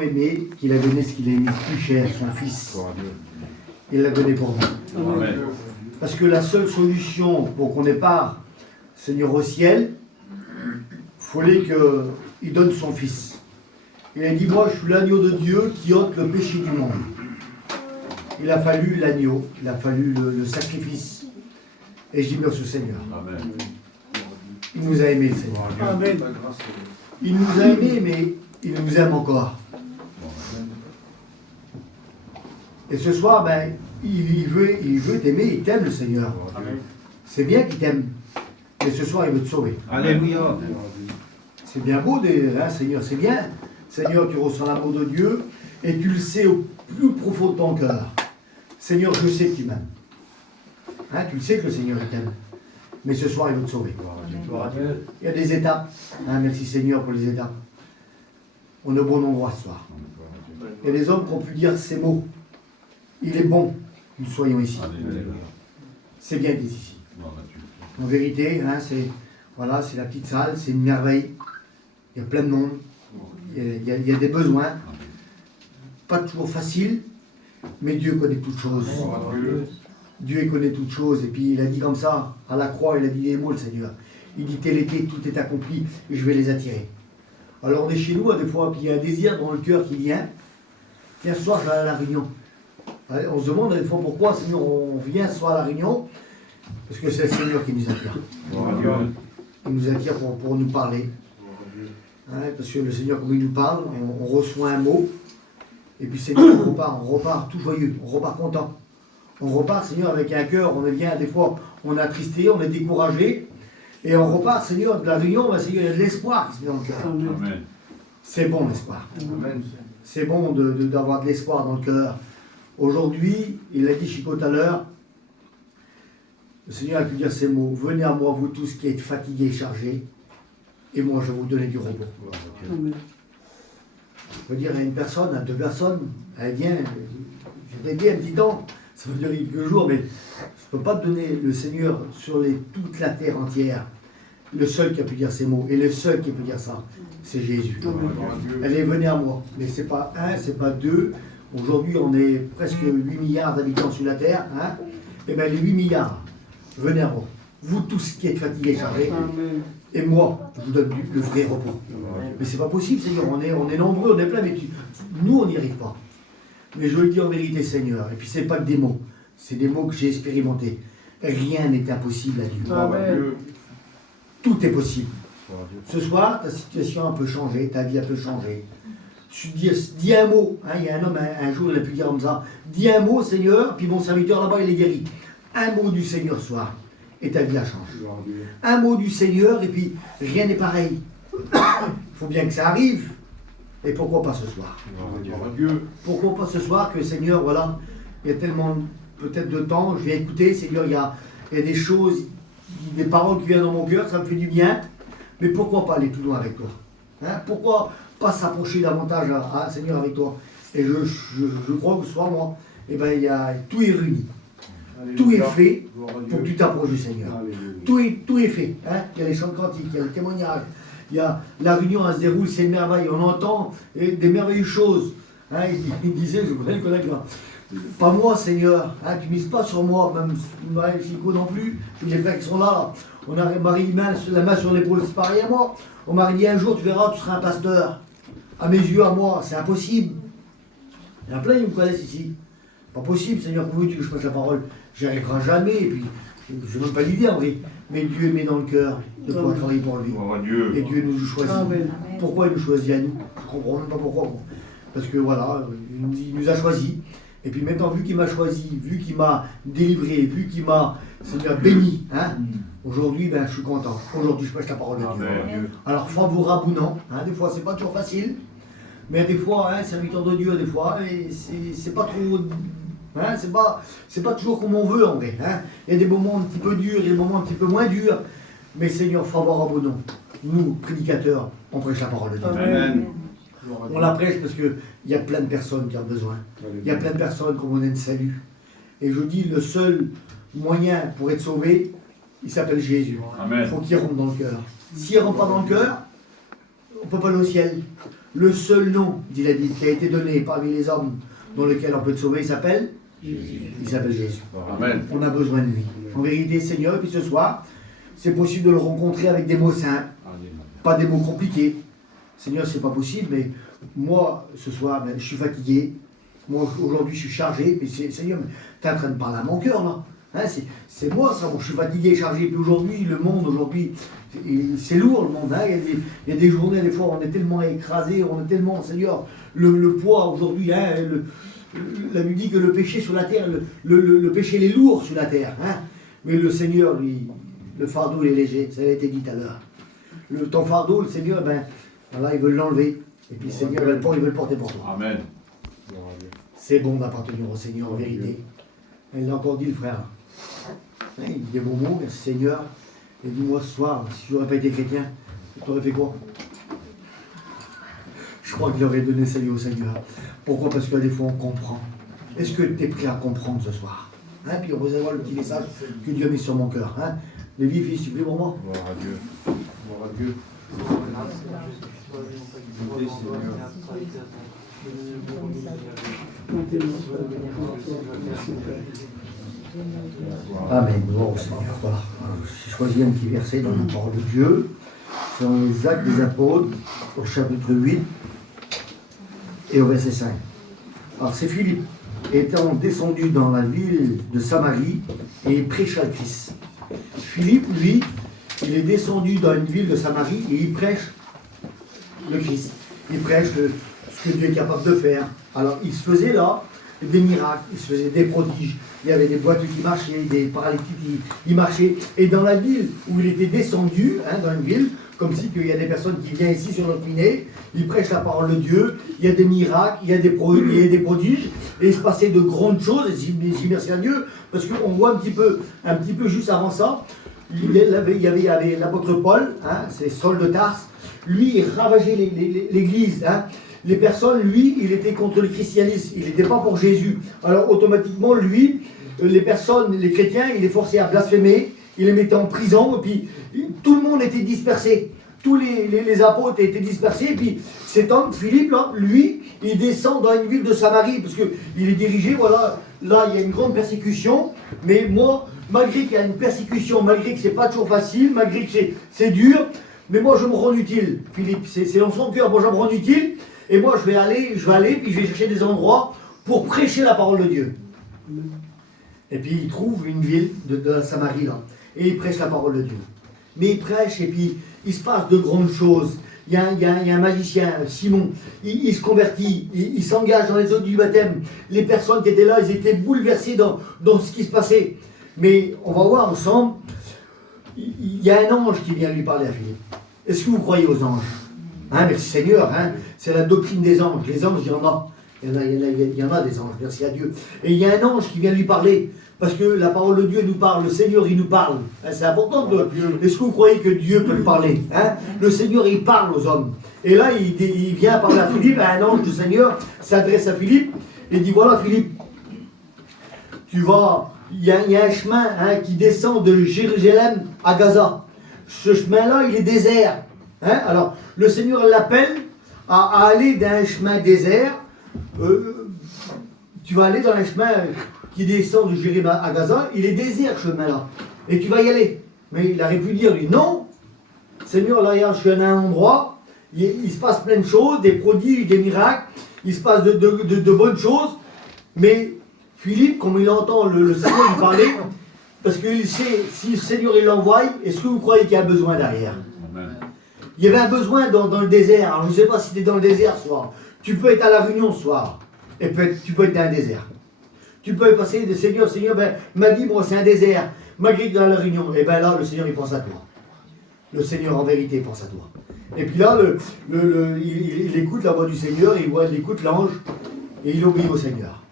aimé qu'il a donné ce qu'il a aimé plus cher, son fils. Il l'a donné pour nous. Amen. Parce que la seule solution pour qu'on ait part, Seigneur, au ciel, il fallait qu'il donne son fils. Il a dit, moi je suis l'agneau de Dieu qui ôte le péché du monde. Il a fallu l'agneau, il a fallu le sacrifice. Et je dis merci au Seigneur. Amen. Il nous a aimés, le Seigneur. Amen. Il nous a aimés, mais il nous aime encore. Et ce soir, ben, il veut t'aimer, il t'aime, le Seigneur. C'est bien qu'il t'aime. Mais ce soir, il veut te sauver. Alléluia. C'est bien beau, hein, Seigneur, c'est bien. Seigneur, tu ressens l'amour de Dieu et tu le sais au plus profond de ton cœur. Seigneur, je sais que tu m'aimes. Hein, tu le sais que le Seigneur t'aime. Mais ce soir, il veut te sauver. Il y a des étapes. Hein, merci Seigneur pour les étapes. On est au bon endroit ce soir. Il y a des hommes qui ont pu dire ces mots. Il est bon que nous soyons ici. C'est bien d'être ici. En vérité, hein, c'est la petite salle, c'est une merveille. Il y a plein de monde. Il y a des besoins. Pas toujours facile, mais Dieu connaît toutes choses. Dieu connaît toutes choses. Et puis il a dit comme ça, à la croix, il a dit les mots, le Seigneur. Il dit tel été, tout est accompli, et je vais les attirer. Alors on est chez nous, des fois, puis il y a un désir dans le cœur qui vient. Tiens, ce soir, je vais à la réunion. On se demande des fois pourquoi, Seigneur, on vient ce soir à la réunion. Parce que c'est le Seigneur qui nous attire. Il nous attire pour nous parler. Hein, parce que le Seigneur, comme il nous parle, on reçoit un mot. Et puis Seigneur, on repart tout joyeux, on repart content. On repart, Seigneur, avec un cœur, on est bien, des fois, on est attristé, on est découragé. Et on repart, Seigneur, de la réunion, ben, Seigneur, il y a de l'espoir qui se met dans le cœur. Amen. C'est bon l'espoir. C'est bon d'avoir de l'espoir dans le cœur. Aujourd'hui, il l'a dit Chico tout à l'heure, le Seigneur a pu dire ces mots. Venez à moi, vous tous qui êtes fatigués et chargés, et moi je vais vous donner du repos. Je veux dire à une personne, à deux personnes, elle vient, j'ai aidé un petit temps, ça veut dire quelques jours, mais je ne peux pas te donner le Seigneur sur toute la terre entière. Le seul qui a pu dire ces mots, et le seul qui peut dire ça, c'est Jésus. Elle est venue à moi, mais c'est pas un, c'est pas deux. Aujourd'hui, on est presque 8 milliards d'habitants sur la terre. Hein, et bien les 8 milliards, venez à moi. Vous tous qui êtes fatigués et chargés, et moi, je vous donne le vrai repos. Mais c'est pas possible, Seigneur, on est nombreux, on est plein, mais nous, on n'y arrive pas. Mais je le dis en vérité, Seigneur, et puis c'est pas que des mots, c'est des mots que j'ai expérimentés. Rien n'est impossible à Dieu. Amen. Tout est possible. Ce soir, ta situation a peu changé, ta vie a peu changé. Tu dis un mot, hein, il y a un homme, un jour, il a pu dire comme ça, dis un mot, Seigneur, puis mon serviteur là-bas, il est guéri. Un mot du Seigneur ce soir, et ta vie a changé. Un mot du Seigneur, et puis rien n'est pareil. Il faut bien que ça arrive. Et pourquoi pas ce soir? Pourquoi pas ce soir que, Seigneur, voilà, il y a tellement peut-être de temps, je vais écouter, Seigneur, il y a des choses, des paroles qui viennent dans mon cœur, ça me fait du bien, mais pourquoi pas aller plus loin avec toi? Hein? Pourquoi pas s'approcher davantage à Seigneur avec toi? Et je crois que ce soir, moi, eh ben, tout est réuni. Tout est fait pour que tu t'approches du Seigneur. Tout est fait. Hein? Il y a les chants cantiques, il y a le témoignage, il y a la réunion, elle se déroule, c'est une merveille. On entend des merveilleuses choses. Hein? Il disait, je connais le collègue là, pas moi, Seigneur, hein? Tu ne mises pas sur moi, même Chico non plus, puis les frères qui sont là. On a mis la main sur l'épaule, c'est pareil à moi. On m'a dit un jour, tu verras, tu seras un pasteur. À mes yeux, à moi, c'est impossible. Il y en a plein qui me connaissent ici. Pas possible, Seigneur, comment veux-tu que je fasse la parole? J'y arriverai jamais, et puis, je n'ai même pas l'idée en vrai. Mais Dieu met dans le cœur de pouvoir travailler pour lui. Et Dieu nous choisit. Pourquoi il nous choisit à nous? Je ne comprends même pas pourquoi. Parce que voilà, il nous a choisis. Et puis maintenant, vu qu'il m'a choisi, vu qu'il m'a délivré, vu qu'il m'a béni, hein, aujourd'hui, ben, je suis content. Aujourd'hui, je prêche la parole de Dieu. Alors, favorable ou non, hein, des fois, c'est pas toujours facile. Mais des fois, hein, serviteur de Dieu, des fois, c'est pas trop... Hein, c'est pas toujours comme on veut en vrai. Hein. Il y a des moments un petit peu durs, il y a des moments un petit peu moins durs. Mais Seigneur, favorable ou non, nous, prédicateurs, on prêche la parole de Dieu. Amen. On la prêche parce qu'il y a plein de personnes qui ont besoin. Il y a plein de personnes qui ont besoin de salut. Et je dis, le seul moyen pour être sauvé, il s'appelle Jésus. Il faut qu'il rentre dans le cœur. S'il ne rentre pas dans le cœur, on ne peut pas aller au ciel. Le seul nom, dit la Bible, qui a été donné parmi les hommes dans lequel on peut te sauver, il s'appelle Jésus. Il s'appelle Jésus. Amen. On a besoin de lui. En vérité, Seigneur, et puis ce soir, c'est possible de le rencontrer avec des mots simples, pas des mots compliqués. Seigneur, c'est pas possible, mais moi, ce soir, je suis fatigué. Moi, aujourd'hui, je suis chargé. Mais Seigneur, tu es en train de parler à mon cœur, là. Hein, c'est moi, ça. Bon, je suis fatigué, chargé. Puis aujourd'hui, le monde, aujourd'hui, c'est lourd, le monde. Hein. Il y a des journées, des fois, on est tellement écrasé, on est tellement, Seigneur, le poids aujourd'hui, hein, la Bible dit que le péché sur la terre, le péché, il est lourd sur la terre. Hein. Mais le Seigneur, lui, le fardeau, il est léger. Ça a été dit tout à l'heure. Ton fardeau, le Seigneur, ben, voilà, il veut l'enlever. Et puis le Seigneur, il veut le porter pour toi. Amen. C'est bon d'appartenir au Seigneur, en vérité. Il l'a encore dit, le frère. Hein, il dit des bons mots, merci Seigneur. Et dis-moi ce soir, si je n'aurais pas été chrétien, tu aurais fait quoi? Je crois qu'il aurait donné sa vie au Seigneur. Pourquoi? Parce que des fois, on comprend. Est-ce que tu es prêt à comprendre ce soir? Hein, puis on va avoir le petit message que Dieu a mis sur mon cœur. Hein. Les vies, fils, tu pries pour moi? Gloire à Dieu. Gloire à Dieu. Amen. Gloire au Seigneur. Voilà. J'ai choisi un petit verset dans la parole de Dieu. C'est dans les Actes des Apôtres, au chapitre 8 et au verset 5. Alors c'est Philippe, étant descendu dans la ville de Samarie, et il prêcha le Christ. Philippe, lui, il est descendu dans une ville de Samarie et il prêche le Christ. Il prêche ce que Dieu est capable de faire. Alors il se faisait là des miracles, il se faisait des prodiges. Il y avait des boiteux qui marchaient, des paralytiques qui marchaient. Et dans la ville où il était descendu, hein, dans une ville, comme si il y a des personnes qui viennent ici sur notre minet, il prêche la parole de Dieu, il y a des miracles, il y a des prodiges, et il se passait de grandes choses, et j'y merci à Dieu, parce qu'on voit un petit peu juste avant ça, il y avait l'apôtre Paul, hein, c'est Saul de Tarse, lui il ravageait l'église, hein. Les personnes, lui, il était contre le christianisme, il n'était pas pour Jésus. Alors automatiquement, lui, les personnes, les chrétiens, il les forçait à blasphémer, il les mettait en prison, et puis tout le monde était dispersé. Tous les apôtres étaient dispersés, et puis cet homme, Philippe, là, lui, il descend dans une ville de Samarie, parce qu'il est dirigé, voilà, là, il y a une grande persécution, mais moi, malgré qu'il y a une persécution, malgré que c'est pas toujours facile, malgré que c'est dur, mais moi, je me rends utile, Philippe, c'est dans son cœur, moi, je me rends utile, et moi, je vais aller, puis je vais chercher des endroits pour prêcher la parole de Dieu. Et puis, il trouve une ville de la Samarie, là, et il prêche la parole de Dieu. Mais il prêche, et puis, il se passe de grandes choses. Il y a un magicien, Simon, il se convertit, il s'engage dans les eaux du baptême. Les personnes qui étaient là, ils étaient bouleversées dans ce qui se passait. Mais on va voir ensemble, il y a un ange qui vient lui parler à Philippe. Est-ce que vous croyez aux anges? Hein, merci Seigneur, hein, c'est la doctrine des anges. Les anges, il y en a. Il y en a des anges, merci à Dieu. Et il y a un ange qui vient lui parler. Parce que la parole de Dieu nous parle, le Seigneur il nous parle. Hein, c'est important. Est-ce que vous croyez que Dieu peut le parler, hein? Le Seigneur il parle aux hommes. Et là il vient parler à Philippe, un ange du Seigneur s'adresse à Philippe et dit voilà Philippe, tu vas, il y a un chemin, hein, qui descend de Jérusalem à Gaza. Ce chemin-là il est désert. Hein? Alors le Seigneur l'appelle à aller d'un chemin désert. Tu vas aller dans un chemin qui descend de Jérusalem à Gaza, il est désert ce chemin-là, et tu vas y aller. Mais il aurait pu dire, lui, non, Seigneur, là, je suis à un endroit, il se passe plein de choses, des prodiges, des miracles, il se passe de bonnes choses, mais Philippe, comme il entend le Seigneur lui parler, parce qu'il sait, si le Seigneur il l'envoie, est-ce que vous croyez qu'il y a un besoin derrière? Amen. Il y avait un besoin dans le désert. Alors je ne sais pas si tu es dans le désert ce soir, tu peux être à la Réunion ce soir, et tu peux être dans un désert. Tu peux passer de Seigneur, ben, ma vie, moi, c'est un désert. Malgré que dans la Réunion, et bien là, le Seigneur, il pense à toi. Le Seigneur, en vérité, pense à toi. Et puis là, il écoute la voix du Seigneur, il écoute l'ange, et il obéit au Seigneur.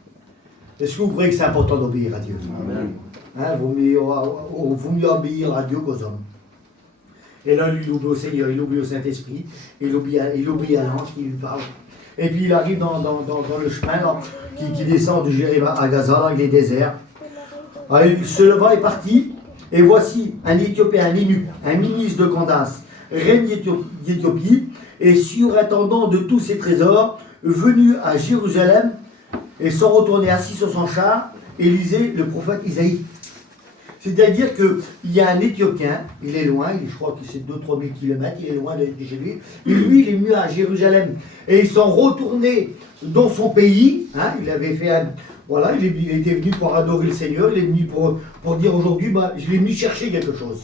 Est-ce que vous croyez que c'est important d'obéir à Dieu? Amen. Hein, vaut mieux obéir à Dieu qu'aux hommes. Et là, lui, il obéit au Seigneur, il obéit au Saint-Esprit, il obéit à l'ange qui lui parle. Et puis il arrive dans le chemin là, qui descend de Jérusalem à Gaza, là, il est désert. Alors, il se leva et partit, et voici un Éthiopien, un eunuque, un ministre de Candace, reine d'Éthiopie, et surintendant de tous ses trésors, venu à Jérusalem, et sont retournés assis sur son char, et lisait le prophète Isaïe. C'est-à-dire qu'il y a un Éthiopien, il est loin, je crois que c'est 2-3 000 km, il est loin de chez lui, et lui, il est venu à Jérusalem. Et ils sont retournés dans son pays, hein, il avait fait un... Voilà, il était venu pour adorer le Seigneur, il est venu pour dire aujourd'hui, je l'ai venu chercher quelque chose.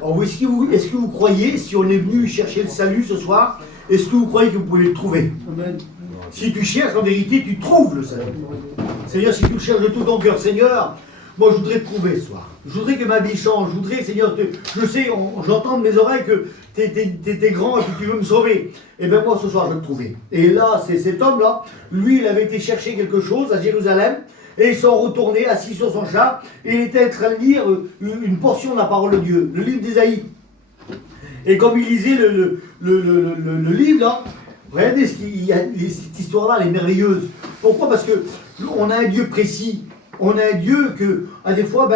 Alors, est-ce que vous croyez, si on est venu chercher le salut ce soir, est-ce que vous croyez que vous pouvez le trouver? Amen. Si tu cherches, en vérité, tu trouves le salut. C'est-à-dire, si tu le cherches de tout ton cœur, Seigneur, moi, je voudrais te trouver ce soir. Je voudrais que ma vie change. Je voudrais, Seigneur, je sais, j'entends de mes oreilles que tu es grand et que tu veux me sauver. Et bien moi, ce soir, je vais te trouver. Et là, c'est cet homme-là, lui, il avait été chercher quelque chose à Jérusalem, et ils sont retournés, assis sur son char, et il était en train de lire une portion de la parole de Dieu, le livre d'Ésaïe. Et comme il lisait le livre, là, regardez, cette histoire-là, elle est merveilleuse. Pourquoi? Parce qu'on a un Dieu précis. On a un Dieu que, à des fois,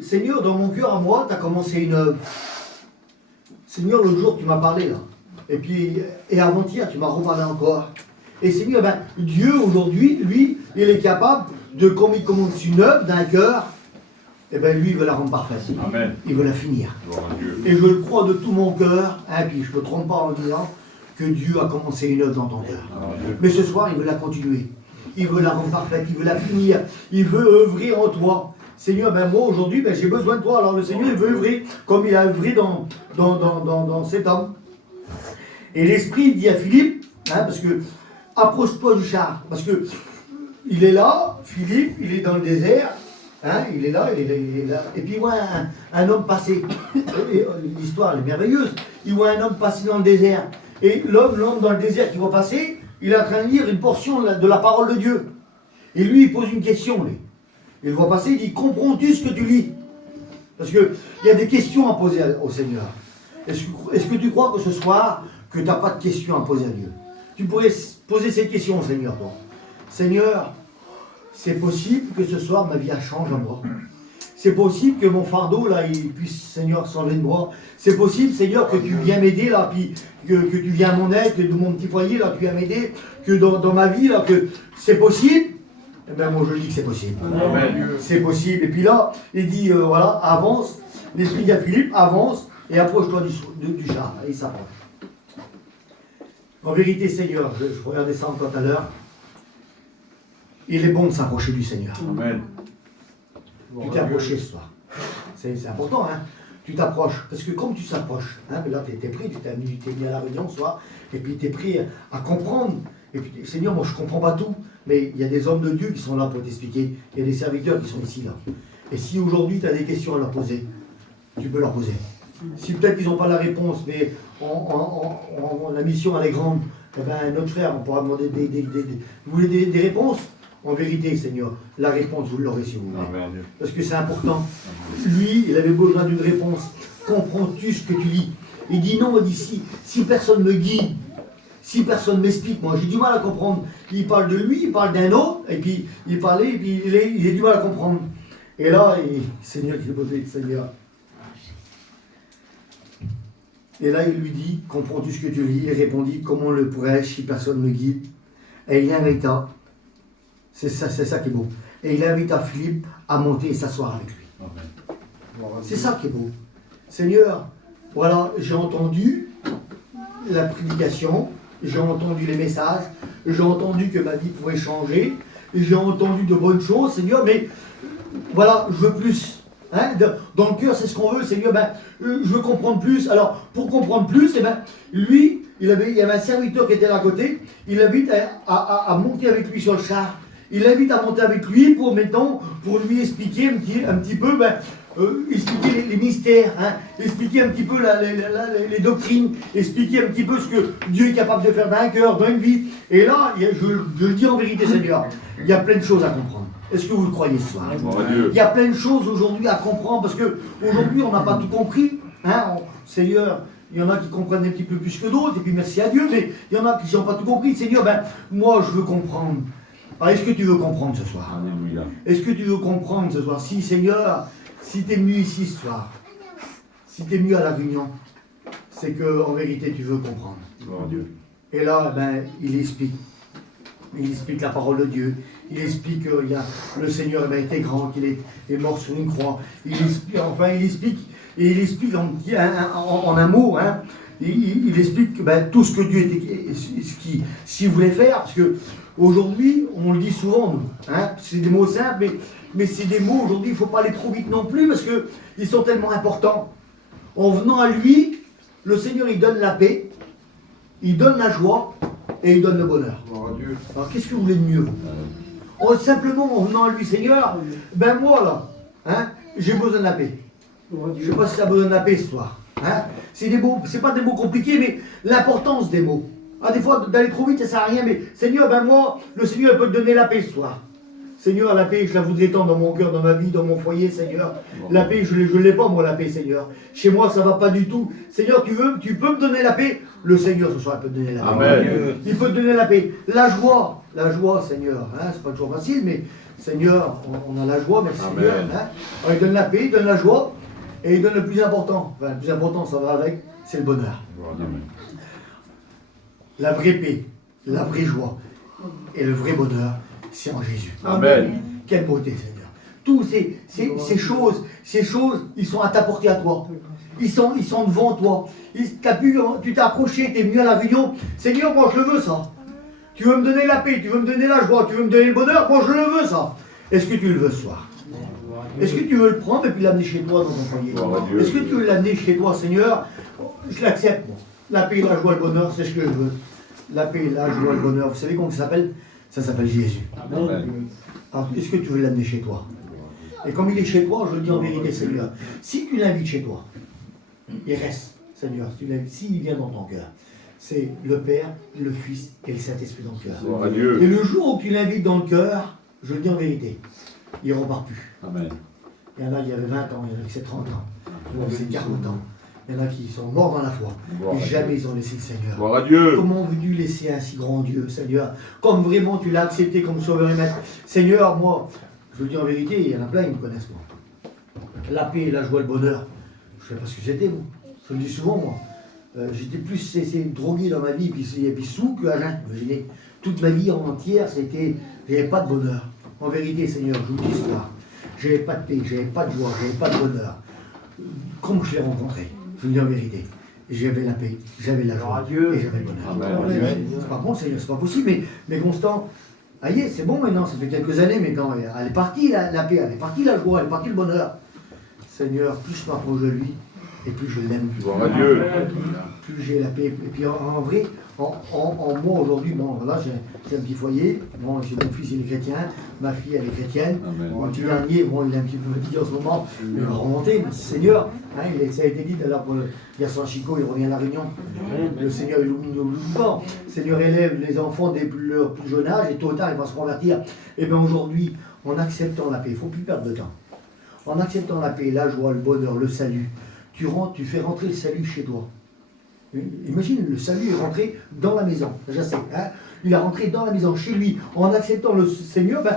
Seigneur, dans mon cœur à moi, tu as commencé une œuvre. Seigneur, l'autre jour, tu m'as parlé là. Et avant-hier, tu m'as reparlé encore. Et Seigneur, Dieu, aujourd'hui, lui, il est capable de, comme il commence une œuvre d'un cœur, et lui, il veut la rendre parfaite. Amen. Il veut la finir. Et je le crois de tout mon cœur, puis je ne me trompe pas en disant que Dieu a commencé une œuvre dans ton cœur. Mais ce soir, il veut la continuer. Il veut la rendre parfaite, il veut la finir, il veut œuvrer en toi. Seigneur, moi aujourd'hui, j'ai besoin de toi. Alors le Seigneur, il veut œuvrer comme il a œuvré dans cet homme. Et l'Esprit dit à Philippe, parce que, approche-toi du char. Parce que il est là, Philippe, il est dans le désert, il est là. Et puis il voit un homme passer. L'histoire, elle est merveilleuse. Il voit un homme passer dans le désert. Et l'homme dans le désert qui va passer, il est en train de lire une portion de la parole de Dieu. Et lui, il pose une question, lui. Il voit passer, il dit, comprends-tu ce que tu lis? Parce qu'il y a des questions à poser au Seigneur. Est-ce que tu crois que ce soir, que tu n'as pas de questions à poser à Dieu? Tu pourrais poser ces questions au Seigneur, toi. Seigneur, c'est possible que ce soir, ma vie change en moi. C'est possible que mon fardeau, là, il puisse, Seigneur, s'enlever de moi. C'est possible, Seigneur, que tu viens m'aider, là, puis que tu viens à mon aide, que de mon petit foyer, là, tu viens m'aider, que dans ma vie, là, que c'est possible. Eh bien, moi, je dis que c'est possible. C'est possible. Et puis là, il dit, voilà, avance. L'Esprit dit à Philippe, avance, et approche-toi du char. Et il s'approche. En vérité, Seigneur, je regardais ça encore tout à l'heure, il est bon de s'approcher du Seigneur. Amen. Tu t'es approché ce soir. C'est important, hein. Tu t'approches. Parce que comme tu s'approches, là, tu es pris, tu t'es mis à la réunion ce soir, et puis tu es pris à comprendre. Et puis, Seigneur, moi, je ne comprends pas tout, mais il y a des hommes de Dieu qui sont là pour t'expliquer. Il y a des serviteurs qui sont ici, là. Et si aujourd'hui, tu as des questions à leur poser, tu peux leur poser. Si peut-être qu'ils n'ont pas la réponse, mais la mission, elle est grande, eh bien, notre frère, on pourra demander vous voulez des réponses? En vérité, Seigneur, la réponse, vous l'aurez si vous voulez. Amen. Parce que c'est important. Lui, il avait besoin d'une réponse. Comprends-tu ce que tu lis? Il dit non, il dit si personne me guide, si personne m'explique, moi j'ai du mal à comprendre. Il parle de lui, il parle d'un autre, et puis il parlait, et puis il a du mal à comprendre. Et là, Seigneur, il posait, Seigneur. Et là, il lui dit, comprends-tu ce que tu lis? Il répondit, comment le pourrais-je si personne me guide? Et il invita. C'est ça qui est beau. Et il invita Philippe à monter et s'asseoir avec lui. C'est ça qui est beau. Seigneur, voilà, j'ai entendu la prédication, j'ai entendu les messages, j'ai entendu que ma vie pouvait changer, j'ai entendu de bonnes choses, Seigneur, mais voilà, je veux plus. Dans le cœur, c'est ce qu'on veut, Seigneur, je veux comprendre plus. Alors, pour comprendre plus, lui, il y avait un serviteur qui était là à côté, il l'invite à monter avec lui sur le char. Il l'invite à monter avec lui pour lui expliquer un petit peu, expliquer les mystères, expliquer un petit peu les doctrines, expliquer un petit peu ce que Dieu est capable de faire d'un cœur, d'une vie. Et là, je le dis en vérité, Seigneur, il y a plein de choses à comprendre. Est-ce que vous le croyez ce soir? Il y a plein de choses aujourd'hui à comprendre, parce qu'aujourd'hui, on n'a pas tout compris. Seigneur, il y en a qui comprennent un petit peu plus que d'autres, et puis merci à Dieu, mais il y en a qui n'ont pas tout compris. Seigneur, moi, je veux comprendre. Alors, est-ce que tu veux comprendre ce soir? Alléluia. Est-ce que tu veux comprendre ce soir? Si, Seigneur, si tu es venu ici ce soir, si tu es venu à la réunion, c'est que en vérité tu veux comprendre. Gloire à Dieu. Et là, ben, il explique. Il explique la parole de Dieu. Il explique que le Seigneur ben, était grand, qu'il est mort sur une croix. Il explique en un mot, hein, il explique ben, tout ce que Dieu était, s'il voulait faire. Parce que aujourd'hui, on le dit souvent, nous, hein, c'est des mots simples, mais c'est des mots aujourd'hui, il ne faut pas aller trop vite non plus, parce qu'ils sont tellement importants. En venant à lui, le Seigneur, il donne la paix, il donne la joie, et il donne le bonheur. Gloire à Dieu. Alors qu'est-ce que vous voulez de mieux? Simplement en venant à lui, Seigneur, ben moi là, hein, j'ai besoin de la paix. Je ne sais pas si tu as besoin de la paix ce soir. Hein. C'est des mots, c'est pas des mots compliqués, mais l'importance des mots. Ah, des fois, d'aller trop vite, ça ne sert à rien, mais Seigneur, ben moi, le Seigneur peut te donner la paix ce soir. Seigneur, la paix, je la voudrais tant dans mon cœur, dans ma vie, dans mon foyer, Seigneur. La paix, je ne l'ai pas, moi, la paix, Seigneur. Chez moi, ça ne va pas du tout. Seigneur, tu peux me donner la paix? Le Seigneur, ce soir, il peut te donner la paix. Amen. Il peut te donner la paix. La joie, Seigneur. Hein, c'est pas toujours facile, mais Seigneur, on a la joie, merci Seigneur. Hein. Alors, il donne la paix, il donne la joie, et il donne le plus important. Enfin, le plus important, ça va avec, c'est le bonheur. Amen. La vraie paix, la vraie joie, et le vrai bonheur, c'est en Jésus. Amen. Quelle beauté, Seigneur. Toutes ces choses, ils sont à ta portée à toi. Ils sont devant toi. Tu t'es approché, tu es venu à la réunion. Seigneur, moi je le veux ça. Tu veux me donner la paix, tu veux me donner la joie, tu veux me donner le bonheur, moi je le veux ça. Est-ce que tu le veux ce soir? Est-ce que tu veux le prendre et puis l'amener chez toi dans ton foyer? Est-ce que tu veux l'amener chez toi, Seigneur? Je l'accepte, moi. La paix, la joie, le bonheur, c'est ce que je veux. La paix, la joie, le bonheur. Vous savez comment ça s'appelle? Ça s'appelle Jésus. Amen. Alors, est-ce que tu veux l'amener chez toi? Et comme il est chez toi, je le dis en vérité, Seigneur, si tu l'invites chez toi, il reste, Seigneur, s'il vient dans ton cœur, c'est le Père, le Fils et le Saint-Esprit dans le cœur. Gloire à Dieu. Et le jour où tu l'invites dans le cœur, je le dis en vérité, il ne repart plus. Amen. Il y en a qui avaient 20 ans, il y en a qui c'est 30 ans, il y en a qui c'est 40 ans, il y en a qui sont morts dans la foi, Gloire et à jamais ils ont laissé le Seigneur. Gloire à Dieu. Comment veux-tu laisser un si grand Dieu, Seigneur? Comme vraiment tu l'as accepté comme sauveur et maître. Seigneur, moi, je vous le dis en vérité, il y en a plein qui me connaissent, moi. La paix, la joie, le bonheur, je ne sais pas ce que c'était, moi. Je le dis souvent, moi. J'étais plus drogué dans ma vie, et puis sous que à jeun. Imaginez, toute ma vie entière, j'avais pas de bonheur. En vérité, Seigneur, je vous dis cela. J'avais pas de paix, j'avais pas de joie, j'avais pas de bonheur. Comme je l'ai rencontré, je vous dis en vérité. J'avais la paix, j'avais la joie, et j'avais le bonheur. Amen. C'est pas bon, Seigneur, c'est pas possible, mais Constant, aïe, c'est bon maintenant, ça fait quelques années, mais quand elle est partie la paix, elle est partie la joie, elle est partie le bonheur. Seigneur, plus je m'approche de lui, et plus je l'aime. Gloire à Dieu. Plus j'ai la paix. Et puis en vrai, en moi aujourd'hui, bon, voilà, j'ai un petit foyer, bon, j'ai mon fils, il est chrétien, ma fille, elle est chrétienne. Amen. Mon petit dernier, bon, il est un petit peu fatigué en ce moment, mais il va remonter, mais Seigneur, hein, ça a été dit d'ailleurs pour le garçon à Chico, il revient à la Réunion. Le Seigneur, il ne l'oublie pas. Le Seigneur élève les enfants dès leur plus jeune âge, et tôt ou tard, ils vont se convertir. Et bien aujourd'hui, en acceptant la paix, il ne faut plus perdre de temps. En acceptant la paix, la joie, le bonheur, le salut, tu fais rentrer le salut chez toi. Imagine, le salut est rentré dans la maison. Je sais, hein, il est rentré dans la maison, chez lui. En acceptant le Seigneur, ben,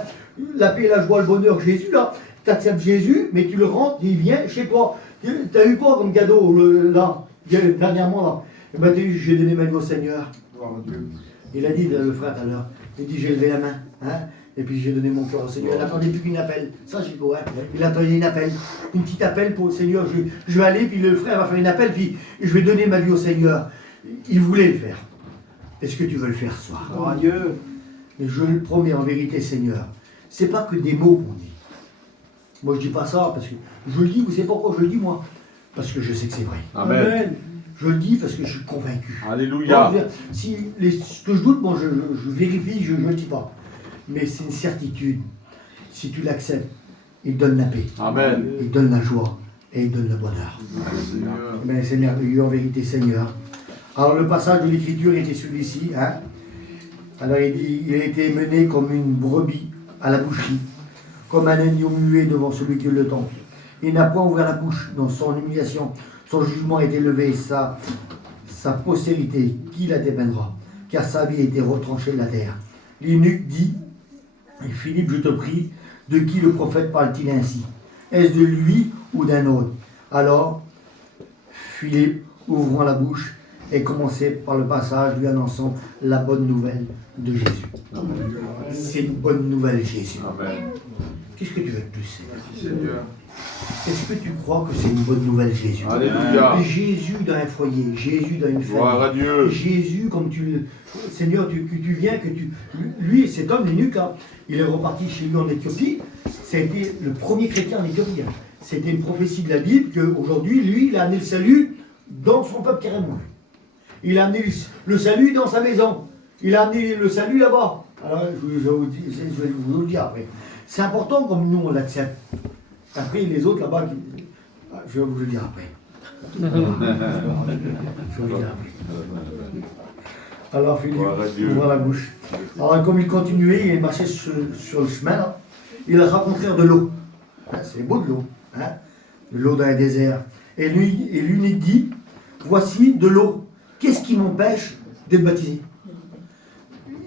la paix, la joie, le bonheur, Jésus, là, tu acceptes Jésus, mais tu le rentres, il vient chez toi. Tu as eu quoi comme cadeau, là, dernièrement, là? Eh ben, tu as eu, j'ai donné ma vie au Seigneur. Gloire à Dieu. Il a dit, le frère, tout à l'heure, il dit, j'ai levé la main, hein, et puis j'ai donné mon cœur au Seigneur. Il n'attendait plus qu'une appel. Ça, j'ai beau, hein. Il attendait une appel. Une petite appel pour le Seigneur. Je vais aller, puis le frère va faire une appel, puis je vais donner ma vie au Seigneur. Il voulait le faire. Est-ce que tu veux le faire ce soir? Gloire à Dieu. Mais je le promets en vérité, Seigneur. C'est pas que des mots qu'on dit. Moi, je dis pas ça parce que je le dis. Vous savez pourquoi je le dis, moi? Parce que je sais que c'est vrai. Amen. Je le dis parce que je suis convaincu. Alléluia. Bon, si ce que je doute, bon, je vérifie, je ne le dis pas. Mais c'est une certitude. Si tu l'acceptes, il donne la paix, Amen. il donne la joie et il donne le bonheur. Mais c'est merveilleux en vérité, Seigneur. Alors le passage de l'Écriture était celui-ci. Hein? Alors il dit, il a été mené comme une brebis à la boucherie, comme un agneau muet devant celui qui le tente. Il n'a point ouvert la bouche dans son humiliation. Son jugement a été levé, sa postérité, qui la dépeindra, car sa vie a été retranchée de la terre. L'eunuque dit, et Philippe, je te prie, de qui le prophète parle-t-il ainsi? Est-ce de lui ou d'un autre? Alors, Philippe, ouvrons la bouche et commencer par le passage lui annonçant la bonne nouvelle de Jésus. C'est une bonne nouvelle, Jésus. Amen. Qu'est-ce que tu veux de plus, Seigneur? Merci Seigneur. Est-ce que tu crois que c'est une bonne nouvelle, Jésus? Alléluia. Jésus dans un foyer, Jésus dans une Gloire à famille. Dieu. Jésus, comme Seigneur, tu viens, lui, cet homme, l'eunuque, là, il est reparti chez lui en Éthiopie. C'était le premier chrétien en Éthiopie. Hein. C'était une prophétie de la Bible qu'aujourd'hui, lui, il a amené le salut dans son peuple carrément. Il a amené le salut dans sa maison. Il a amené le salut là-bas. Alors, je vais vous le dire après. C'est important comme nous, on l'accepte. Après, les autres là-bas, je vais vous le dire après. Je vais vous le dire après. Alors, Philippe, ouvre la bouche. Alors, comme il continuait, il marchait sur le chemin, là, il a rencontré de l'eau. Hein, c'est beau de l'eau. Hein, de l'eau dans un désert. Et l'unique dit, voici de l'eau. Qu'est-ce qui m'empêche d'être baptisé?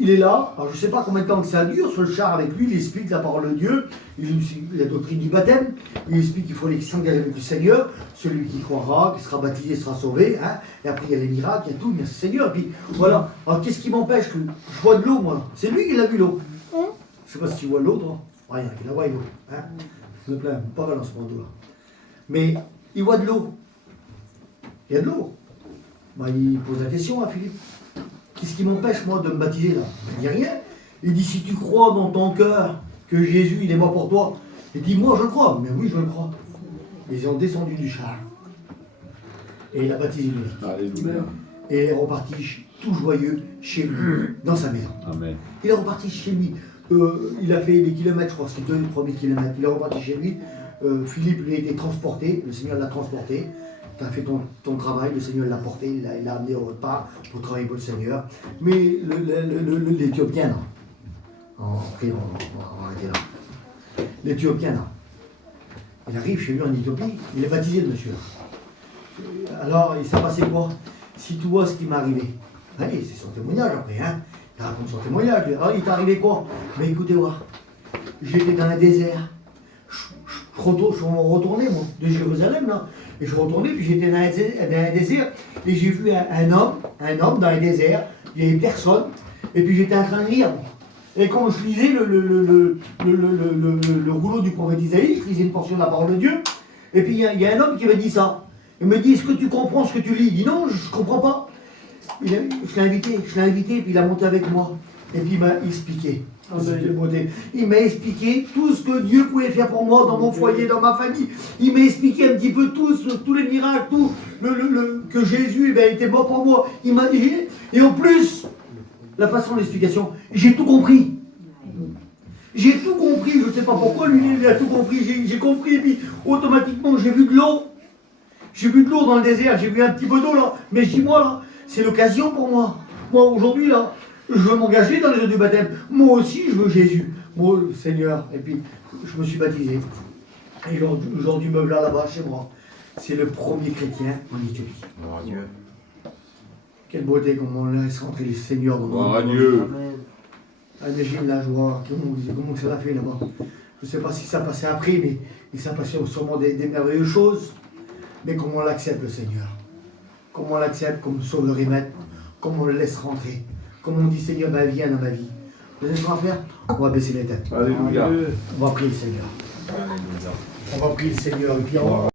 Il est là, alors je ne sais pas combien de temps que ça dure, sur le char avec lui, il explique la parole de Dieu, la doctrine du baptême, il explique qu'il faut s'engager avec le Seigneur, celui qui croira, qui sera baptisé sera sauvé, hein, et après il y a les miracles, il y a tout, merci Seigneur, et puis voilà. Alors qu'est-ce qui m'empêche que je vois de l'eau, moi? C'est lui qui l'a vu l'eau. Je ne sais pas si tu vois l'eau, toi. Rien, il la voit l'eau. Hein. Je me plains, pas mal dans ce monde-là. Mais il voit de l'eau. Il y a de l'eau. Bah, il pose la question à Philippe. Qu'est-ce qui m'empêche, moi, de me baptiser là? Il ne dit rien. Il dit, si tu crois dans ton cœur que Jésus, il est mort pour toi, il dit, moi, je le crois. Mais oui, je le crois. Ils ont descendu du char. Et il a baptisé lui. Alléluia. Et il est reparti tout joyeux chez lui, dans sa maison. Amen. Il est reparti chez lui. Il a fait des kilomètres, je crois, c'était 2 premiers kilomètres. Il est reparti chez lui. Philippe lui a été transporté. Le Seigneur l'a transporté. Tu as fait ton travail, le Seigneur l'a porté, il l'a amené au repas pour travailler pour le Seigneur. Mais l'Éthiopien, là, après on va arrêter là. L'Éthiopien, là, il arrive chez lui en Éthiopie, il est baptisé, le monsieur. Alors, il s'est passé quoi? Si tu vois ce qui m'est arrivé, allez, c'est son témoignage après, hein. Il raconte son témoignage. Alors, il t'est arrivé quoi? Mais écoutez, voir, j'étais dans un désert. Je retournais, moi, de Jérusalem, là. Et je retournais, puis j'étais dans un désert, et j'ai vu un homme dans un désert, il n'y avait personne, et puis j'étais en train de lire. Et quand je lisais le rouleau du prophète Isaïe, je lisais une portion de la parole de Dieu, et puis il y a un homme qui m'a dit ça. Il me dit, est-ce que tu comprends ce que tu lis? Il dit, non, je ne comprends pas. Je l'ai invité, puis il a monté avec moi, et puis il m'a expliqué. Il m'a expliqué tout ce que Dieu pouvait faire pour moi dans mon foyer, dans ma famille. Il m'a expliqué un petit peu tous les miracles, tout que Jésus était mort pour moi. Il m'a dit, et en plus, la façon de l'explication, j'ai tout compris. J'ai tout compris, je ne sais pas pourquoi, lui il a tout compris, j'ai compris, et puis automatiquement j'ai vu de l'eau. J'ai vu de l'eau dans le désert, j'ai vu un petit peu d'eau là, mais je dis moi là, c'est l'occasion pour moi. Moi aujourd'hui là, je veux m'engager dans les eaux du baptême. Moi aussi, je veux Jésus. Moi, le Seigneur. Et puis, je me suis baptisé. Et aujourd'hui, me voilà là-bas, chez moi. C'est le premier chrétien en Éthiopie. Gloire à Dieu. Quelle beauté, comment on laisse rentrer les seigneurs dans Gloire à Dieu. Imagine la joie. Comment ça l'a fait là-bas? Je ne sais pas si ça passait après, mais ça passait sûrement des merveilleuses choses. Mais comment on l'accepte, le Seigneur? Comment on l'accepte comme sauveur et maître? Comment on le laisse rentrer? Comme on dit, Seigneur, viens dans ma vie. Vous savez ce qu'on va faire? On va baisser les têtes. Alléluia. On va prier le Seigneur. Alléluia. On va prier le Seigneur. Et puis on